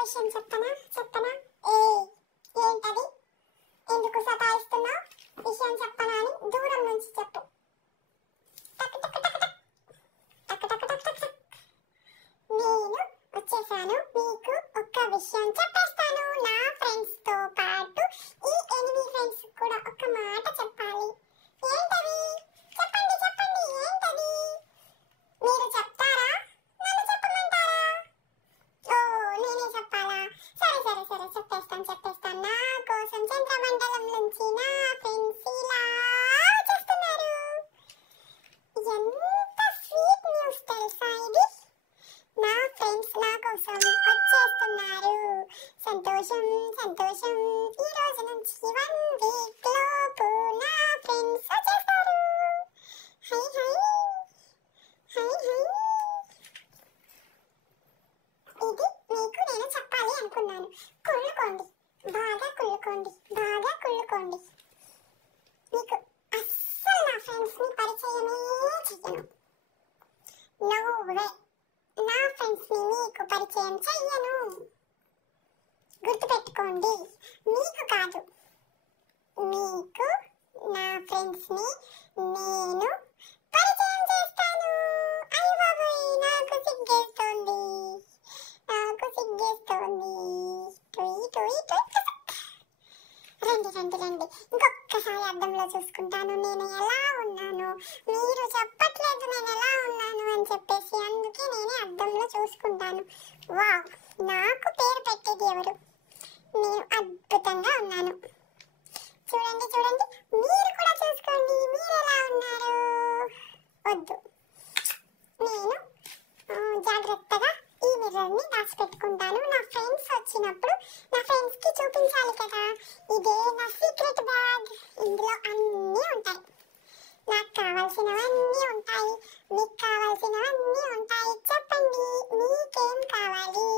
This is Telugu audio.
విషయం చెప్పనా చెప్పనా ఏ ఏంటది? ఎందుకు సతాయిస్తున్నావు? విషయం చెప్పనా అని దూరం నుంచి చెప్పు. టక్ టక్ టక్ టక్ టక్ టక్ టక్ టక్ టక్. నేను వచ్చేసాను. మీకు ఒక్క విషయం చెప్పేస్తాను. నా ఫ్రెండ్స్ తో పాటు ఈ 8 ఫ్రెండ్స్ కూడా ఒక మాట చెప్పాలి. ఏంటది? చెప్పండి చెప్పండి, ఏంటది? మీరు చెప్తారా? నన్ను చెప్పమంటారా? ఓ, నేనే చెప్పాలా? సరే సరే సరే, చెప్పేస్తాను. నా కోసం చంద్రమండలం నుంచి నా ఫ్రెండ్స్ ఇలా చేస్తున్నారు. ఎంత స్వీట్ న్యూస్ తెలుసా ఇది? నా ఫ్రెండ్స్ నా కోసం వచ్చేస్తున్నారు. సంతోషం సంతోషం, ఈ రోజు నుంచి 1 వీక్ లోపు నా ఫ్రెండ్స్ వచ్చేస్తారు. High high high high. ఇది మీకు నేను చెప్పాలి అనుకున్నాను. కుళ్ళుకోండి, బాగా కుళ్ళుకోండి, బాగా కుళ్ళుకోండి. మీకు అస్సలు నా ఫ్రెండ్స్ ని పరిచయమే చెయ్యను. నో వే, నా ఫ్రెండ్స్ ని మీకు పరిచయం చెయ్యను. గుర్తుపెట్టుకోండి, మీకు కాదు, మీకు నా ఫ్రెండ్స్ ని నేను పరిచయం చేస్తాను. అయ్య బాబోయ్, నాకు సిగ్గేస్తోంది. టుయ్ టుయ్ టుయ్. రండి రండి రండి, ఇంకొక్కసారి అద్దంలో చూసుకుంటాను నేను ఎలా ఉన్నాను. మీరు చెప్పట్లేదు నేను ఎలా ఉన్నాను అని చెప్పేసి, అందుకే నేనే అద్దంలో చూసుకుంటాను. వావ్, నాకు పేరు పెట్టేది ఎవరు? నేను అద్భుతంగా ఉన్నాను. చూడండి చూడండి, మీరు కూడా చూసుకోండి, మీరు ఎలా ఉన్నారు. వద్దు, నేను జాగ్రత్తగా ఈ మిర్రర్ ని దాచిపెట్టుకుంటాను. నా ఫ్రెండ్స్ వచ్చినప్పుడు నా ఫ్రెండ్స్ కి చూపించాలి కదా. ఇదే నా సీక్రెట్ బ్యాగ్. ఇందులో అన్నీ ఉంటాయి. నాకు కావాల్సినవన్నీ ఉంటాయి, మీకు కావాల్సినవన్నీ ఉంటాయి. చెప్పండి, మీకేం కావాలి?